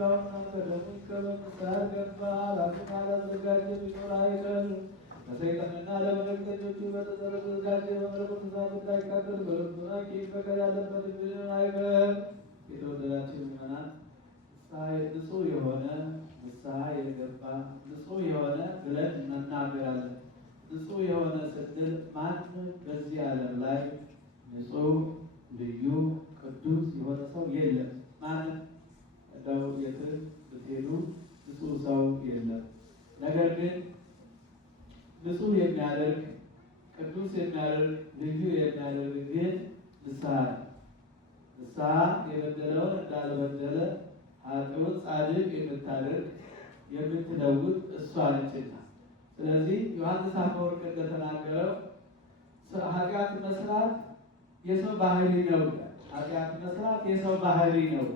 የዘጋውን መንገድ ለሚከበብ ሳር ገባ ራሱን አላዘጋጀ ቢኖር አይቀር ለሰይጣንና ለመለክተኞቹ በተዘጋጀ በመለኮት እሳት እንዳይቃጠል በልቡና ቂም በቀል ያለበት ቢኖር አይቀር። የተወደዳችሁ ምዕመናን ንጹሕ የሆነ ንስሐ የገባ ንጹሕ የሆነ ብለን እናገራለን። ንጹሕ የሆነ ስንል ማንም በዚህ ዓለም ላይ ንጹሕ ልዩ ቅዱስ የሆነ ሰው የለም። ማንም እንደው የትም ብትሄዱ ንጹሕ ሰው የለም። ነገር ግን ንጹሕ የሚያደርግ ቅዱስ የሚያደርግ ልዩ የሚያደርግ ግን ንስሐ ነው። ንስሐ የበደለውን እንዳልበደለ ኃጥኡን ጻድቅ የምታደርግ የምትለውጥ እሷ ነችና፣ ስለዚህ ዮሐንስ አፈወርቅ እንደተናገረው ኃጢአት መስራት የሰው ባህሪ ነው። ኃጢአት መስራት የሰው ባህሪ ነው።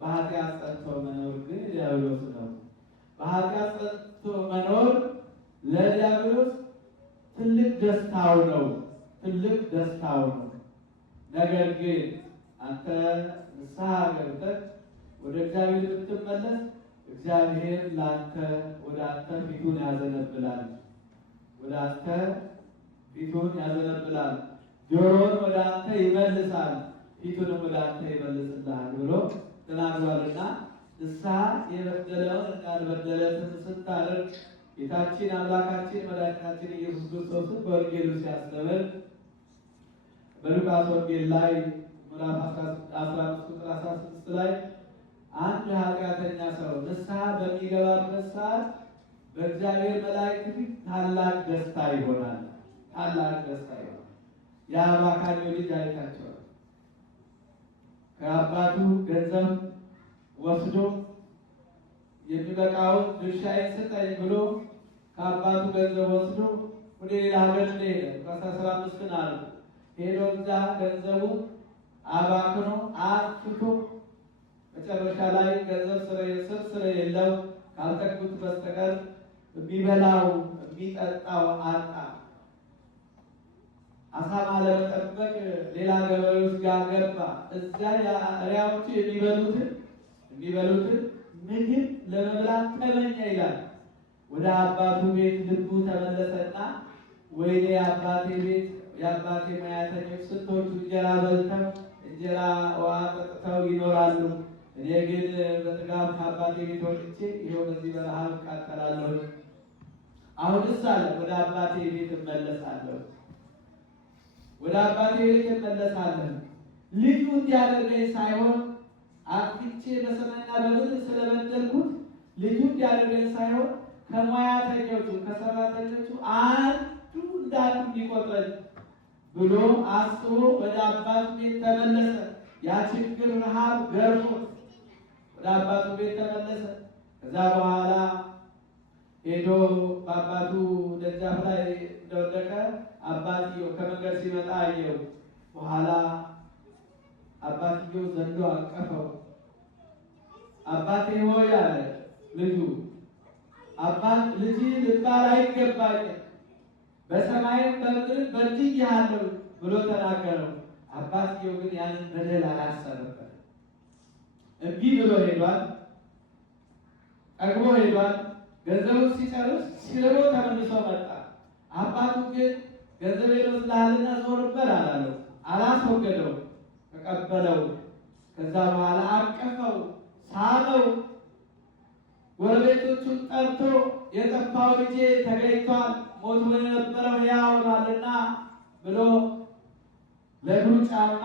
በኃጢአት ጸንቶ መኖር ግን ዲያብሎስ ነው። በኃጢአት ጸንቶ መኖር ለዲያብሎስ ትልቅ ደስታው ነው። ትልቅ ደስታው ነው። ነገር ግን አንተ ንስሐ ገብተህ ወደ እግዚአብሔር ብትመለስ እግዚአብሔር ለአንተ ወደ አንተ ፊቱን ያዘነብላል። ወደ አንተ ፊቱን ያዘነብላል። ጆሮውን ወደ አንተ ይመልሳል፣ ፊቱንም ወደ አንተ ይመልስልሃል ብሎ ተናግሯልና ንስሐ የበደለውን እንዳልበደለትን ስታደርግ ጌታችን አምላካችን መድኃኒታችን ኢየሱስ ክርስቶስን በወንጌሉ ሲያስተምር በሉቃስ ወንጌል ላይ ምዕራፍ 15 ቁጥር 16 ላይ አንድ ኃጢአተኛ ሰው ንስሐ በሚገባበት ሰዓት በእግዚአብሔር መላእክት ፊት ታላቅ ደስታ ይሆናል። ታላቅ ደስታ ይሆናል። የአባካሪው ልጅ አይታቸዋል። ከአባቱ ገንዘብ ወስዶ የሚበቃውን ድርሻዬን ስጠኝ ብሎ ከአባቱ ገንዘብ ወስዶ ወደ ሌላ ሀገር ሄደ። ከ15 አሉ ሄዶ እዛ ገንዘቡ አባክኖ አጥፍቶ መጨረሻ ላይ ገንዘብ ስር ስለሌለው ካልተኩት በስተቀር የሚበላው የሚጠጣው አጣ። አሳማ ለመጠበቅ ሌላ ገበሬዎች ጋር ገባ። እዛ እሪያዎቹ የሚበሉትን ምግብ ለመብላት ተመኘ ይላል። ወደ አባቱ ቤት ልቡ ተመለሰና ወይኔ የአባቴ ቤት የአባቴ ሙያተኞች ስንቶቹ እንጀራ በልተው እንጀራ ውሃ ጠጥተው ይኖራሉ። እኔ ግን በጥጋብ ከአባቴ ቤት ወጥቼ ይኸው በዚህ በረሃብ እቃጠላለሁ። አሁንስ አለ ወደ አባቴ ቤት እመለሳለሁ፣ ወደ አባቴ ቤት እመለሳለሁ። ልጁ እንዲያደርገኝ ሳይሆን አጥፍቼ በሰማይና በምድር ስለበደልኩት ልጁ እንዲያደርገኝ ሳይሆን ከሙያተኞቹ ከሰራተኞቹ አንዱ እንዳንዱ እንዲቆጥረኝ ብሎ አስቦ ወደ አባቱ ቤት ተመለሰ። ያ ችግር ረሃብ ገርፎት ወደ አባቱ ቤት ተመለሰ። ከዛ በኋላ ሄዶ በአባቱ ደጃፍ ላይ እንደወደቀ አባትየው ከመንገድ ሲመጣ አየው። በኋላ አባትየው ዘንዶ አቀፈው። አባቴ ሆይ አለ ልጁ፣ አባት ልጅ ልባል አይገባኝም፣ በሰማይም በምድርም በድዬሃለሁ ብሎ ተናገረው። አባትየው ግን ያንን በደል አላሰበበት። እምቢ ብሎ ሄዷል። ጠግቦ ሄዷል። ገንዘቡን ሲጨርስ ሲርቦ ተመልሶ መጣ። አባቱ ግን ገንዘቤን ወስደሃልና ዞር በል አላለው፣ አላስወገደው፣ ተቀበለው። ከዛ በኋላ አቀፈው፣ ሳመው። ጎረቤቶቹን ጠርቶ የጠፋው ልጄ ተገኝቷል፣ ሞቶ የነበረው ሕያው ሆኗልና ብሎ ለእግሩ ጫማ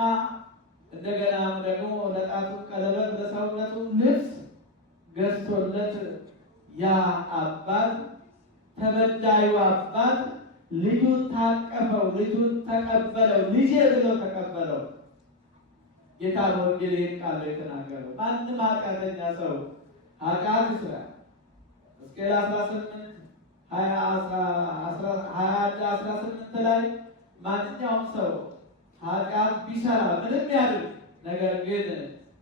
እንደገናም ደግሞ ለጣቱ ቀለበት ለሰውነቱ ልብስ ገዝቶለት ያ አባት ተበዳዩ አባት ልጁን ታቀፈው፣ ልጁን ተቀበለው፣ ልጄ ብሎ ተቀበለው። ጌታ በወንጌል ይህን ቃል ነው የተናገረው። ማንም ኃጢአተኛ ሰው ኃጢአት ይስራ ሕዝቅኤል 18 ላይ ማንኛውም ሰው ኃጢአት ቢሰራ ምንም ያድርግ፣ ነገር ግን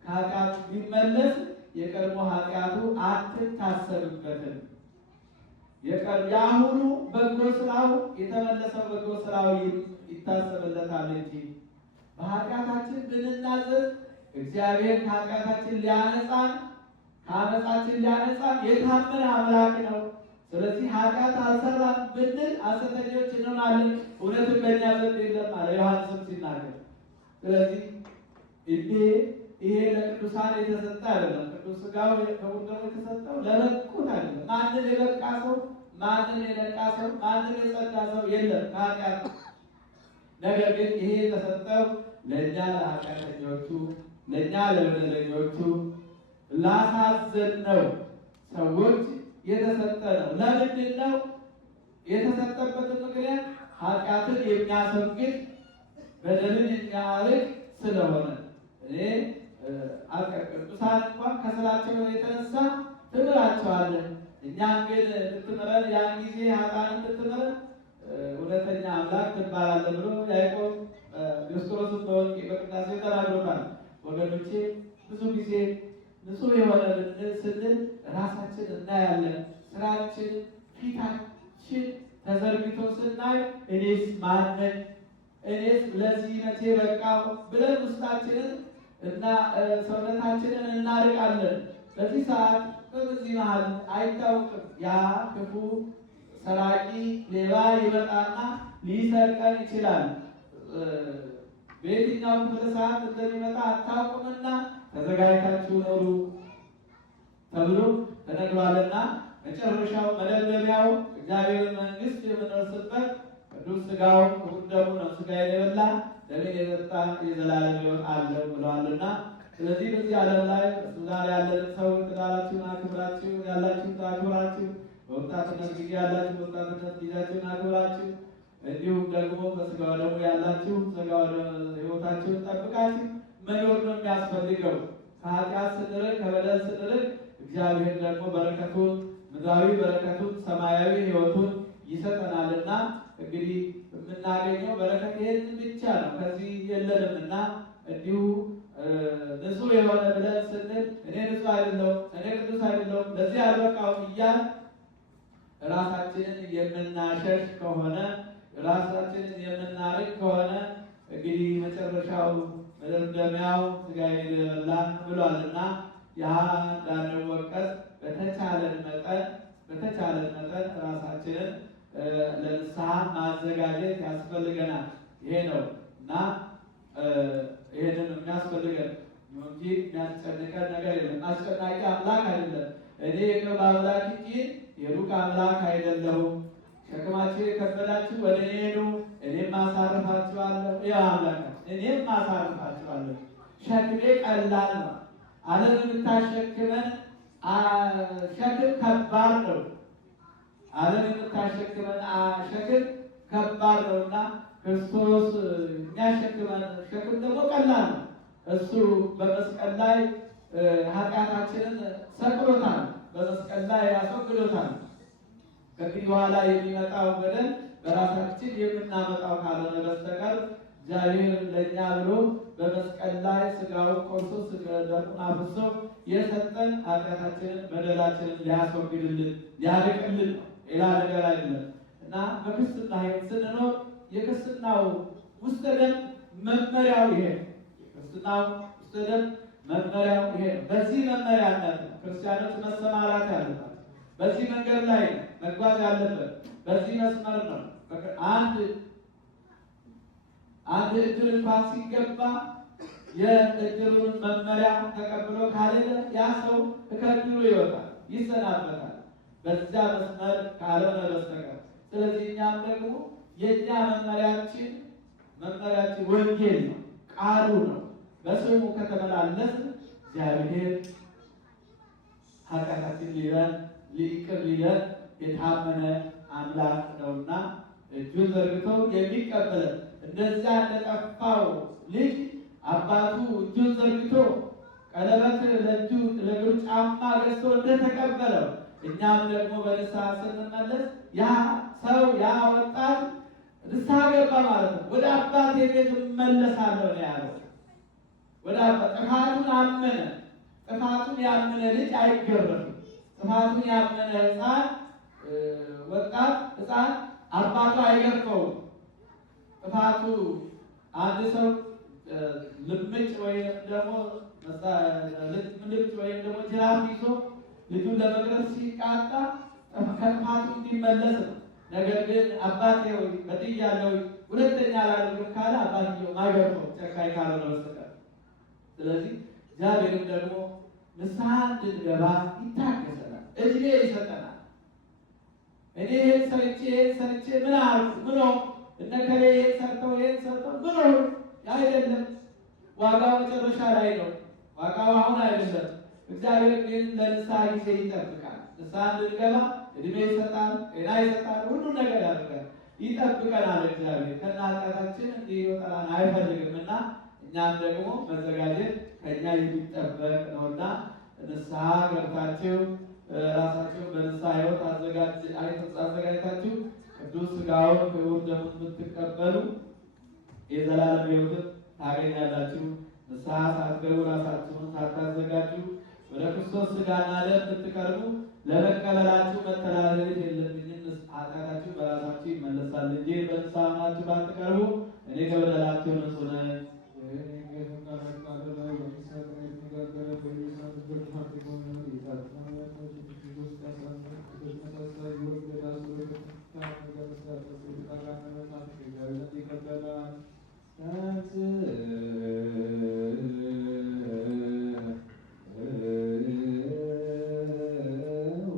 ከኃጢአቱ ቢመለስ የቀድሞ ኃጢአቱ አትታሰብበትም። የአሁኑ በጎ ስራው የተመለሰው በጎ ስራው ይታሰብለታል እንጂ በኃጢአታችን ብንናዘዝ እግዚአብሔር ከኃጢአታችን ሊያነጻን ከአመፃችን ሊያነጻን የታመነ አምላክ ነው። ስለዚህ ኃጢአት አልሰራን ብንል ሐሰተኞች እንሆናለን፣ እውነትም በእኛ ዘንድ የለም አለ ዮሐንስም ሲናገር። ስለዚህ ይሄ ለቅዱሳን የተሰጠ አይደለም። ቅዱስ ሥጋው ክቡር ደሙ የተሰጠው ለበቁት አይደለም። ማንን የበቃ ሰው፣ ማንን የነቃ ሰው፣ ማንን የጸዳ ሰው የለም ከኃጢአት። ነገር ግን ይሄ የተሰጠው ለእኛ ለኃጢአተኞቹ፣ ለእኛ ለበደለኞቹ፣ ላሳዘንነው ሰዎች የተሰጠ ነው። ለምንድን ነው የተሰጠበትን ምክንያት? ኃጢአትን የሚያስወግድ በደልን የሚያርቅ ስለሆነ። እኔ ቅዱሳን እንኳን ከስራቸው የተነሳ ትምራቸዋለን፣ እኛም ግን ብትምረን ያን ጊዜ ኃጥአንን ብትምረን እውነተኛ አምላክ ትባላለህ ብሎ ያዕቆብ ዲዮስቆሮስን በቅዳሴ ተናግሮታል። ወገኖቼ ብዙ ጊዜ ንጹሕ የሆነ ብንል ስንል ራሳችን እናያለን። ስራችን ፊታችን ተዘርግቶ ስናይ እኔስ ማን ነኝ? እኔስ ለዚህ መቼ በቃው ብለን ውስጣችንን እና ሰውነታችንን እናርቃለን። በዚህ ሰዓት በዚህ መሀል አይታወቅም፣ ያ ክፉ ሰራቂ ሌባ ይመጣና ሊሰርቀን ይችላል። በየትኛው ክፍለ ሰዓት እንደሚመጣ አታውቁምና ተዘጋጅታችሁ ኖሩ ተብሎ ተነግሯልና መጨረሻው መደምደሚያው እግዚአብሔርን መንግሥት የምንወርስበት ቅዱስ ሥጋው ክቡር ደሙ ነው። ሥጋዬን የበላ ደሜን የጠጣ የዘላለም ሕይወት አለው ብለዋልና፣ ስለዚህ በዚህ ዓለም ላይ ዛሬ ያለንን ሰው ትዳራችሁን አክብራችሁ ያላችሁን አክብራችሁ፣ በወጣትነት ጊዜ ያላችሁ በወጣትነት ጊዜያችሁን አክብራችሁ፣ እንዲሁም ደግሞ በሥጋው ደሙ ያላችሁ ሥጋው ሕይወታችሁን ጠብቃችሁ መኖር ነው የሚያስፈልገው። ከኃጢአት ስንርቅ ከበደል ስንርቅ እግዚአብሔር ደግሞ በረከቱን ምድራዊ በረከቱን ሰማያዊ ሕይወቱን ይሰጠናልና እንግዲህ የምናገኘው በረከት ይህን ብቻ ነው፣ ከዚህ የለንምና እንዲሁ ንጹሕ የሆነ ብለን ስንል እኔ ንጹሕ አይደለሁም፣ እኔ ቅዱስ አይደለሁም፣ ለዚህ አልበቃውም እያል ራሳችንን የምናሸሽ ከሆነ ራሳችንን የምናርቅ ከሆነ እንግዲህ መጨረሻው መደምደሚያው ሥጋዬን የበላ ብሏልና ያ እንዳንወቀስ በተቻለን መጠን ራሳችንን ለንስሐ ማዘጋጀት ያስፈልገናል። ይሄ ነው እና ይሄንን የሚያስፈልገን እንጂ የሚያስጨንቀን ነገር የለም። አስጨናቂ አምላክ አይደለም። እኔ የቅርብ አምላክ እንጂ የሩቅ አምላክ አይደለሁም። ሸክማችሁ የከበዳችሁ ወደ እኔ ኑ፣ እኔም አሳርፋችኋለሁ። ያ አምላክ እኔም አሳርፋችኋለሁ። ሸክሜ ቀላል ነው። ዓለም የምታሸክመን ሸክም ከባድ ነው። ዓለም የምታሸክመን ሸክም ከባድ ነውና ክርስቶስ የሚያሸክመን ሸክም ደግሞ ቀላል ነው። እሱ በመስቀል ላይ ኃጢአታችንን ሰቅሎታል፣ በመስቀል ላይ ያስወግዶታል። ከዚህ በኋላ የሚመጣው በደል በራሳችን የምናመጣው ካልሆነ በስተቀር እግዚአብሔር ለእኛ ብሎ በመስቀል ላይ ሥጋውን ቆርሶ ደሙን አፍስሶ የሰጠን ኃጢአታችንን በደላችንን ሊያስወግድልን ሊያርቅልን ነው፣ ሌላ ነገር አይደለም እና በክርስትና ሕይወት ስንኖር የክርስትናው ውስጠ ደም መመሪያው ይሄ ነው። የክርስትናው ውስጠ ደም መመሪያው ይሄ ነው። በዚህ መመሪያነት ክርስቲያኖች መሰማራት ያለባቸው፣ በዚህ መንገድ ላይ መጓዝ ያለበት፣ በዚህ መስመር ነው። አንድ እድል እንኳን ሲገባ የእድሉን መመሪያ ተቀብሎ ካልሄደ ያ ሰው ከእድሉ ይወጣል፣ ይሰናበታል፣ በዚያ መስመር ካልሆነ በስተቀር። ስለዚህ እኛም ደግሞ የእኛ መመሪያችን ወንጌል ነው፣ ቃሉ ነው። በስሙ ከተመላለስ እግዚአብሔር ኃጢአታችን ይቅር ሊለን የታመነ አምላክ ነውና እጁን ዘርግቶ የሚቀበለን እንደዚያ እንደጠፋው ልጅ አባቱ እጁን ዘርግቶ ቀለበት ለእግሩ ጫማ ገዝቶ እንደተቀበለው እኛም ደግሞ በንስሐ ስንመለስ ያ ሰው ያ ወጣት ንስሐ ገባ ማለት ነው። ወደ አባቴ ቤት እመለሳለሁ ነው ያለው። ወደ ጥፋቱን አመነ። ጥፋቱን ያመነ ልጅ አይገረፍም። ጥፋቱን ያመነ ሕፃን አባቱ አይገርፈውም። ጥፋቱ አንድ ሰው ልምጭ ወይም ደግሞ ምልክት ወይም ደግሞ ጅራፍ ይዞ ልጁን ለመቅረጽ ሲቃጣ ከጥፋቱ እንዲመለስ ነው። ነገር ግን አባቴ ሆይ በድያለሁ ሁለተኛ አላደርግም ካለ አባትየው ማይገርፈው ጨካኝ ካልሆነ በስተቀር። ስለዚህ እግዚአብሔርም ደግሞ ንስሐ እንድንገባ ይታገሰናል፣ እድሜ ይሰጠናል። እኔ ይህን ሰርቼ ምን አልኩ ምን ሆንኩ እነ ከሌ ይህን ሰርተው ምን ሆንኩ አይደለም። ዋጋው መጨረሻ ላይ ነው። ዋጋው አሁን አይደለም። እግዚአብሔር ግን ለንስሐ ጊዜ ይጠብቃል። ንስሐ እንድንገባ እድሜ ይሰጣል፣ ጤና ይሰጣል፣ ሁሉን ነገር ያደርጋል፣ ይጠብቀናል። እግዚአብሔር ከኃጢአታችን እንዲወጣን አይፈልግም እና እኛም ደግሞ መዘጋጀት ከእኛ የሚጠበቅ ነውና ንስሐ ገብታችሁ ራሳችሁን በንስሐ ሕይወት አዘጋጅታችሁ ቅዱስ ሥጋውን ክቡር ደሙን የምትቀበሉ የዘላለም ሕይወትን ታገኛላችሁ። ንስሐ ሳትገቡ ራሳችሁን ሳታዘጋጁ ወደ ክርስቶስ ሥጋና ደም ብትቀርቡ ለመቀበላችሁ መተላለፍ የለብኝም፣ ኃጢአታችሁ በራሳችሁ ይመለሳል እንጂ በንስሐ ሆናችሁ ባትቀርቡ እኔ ከበደላችሁ ንጹሕ ነኝ። That's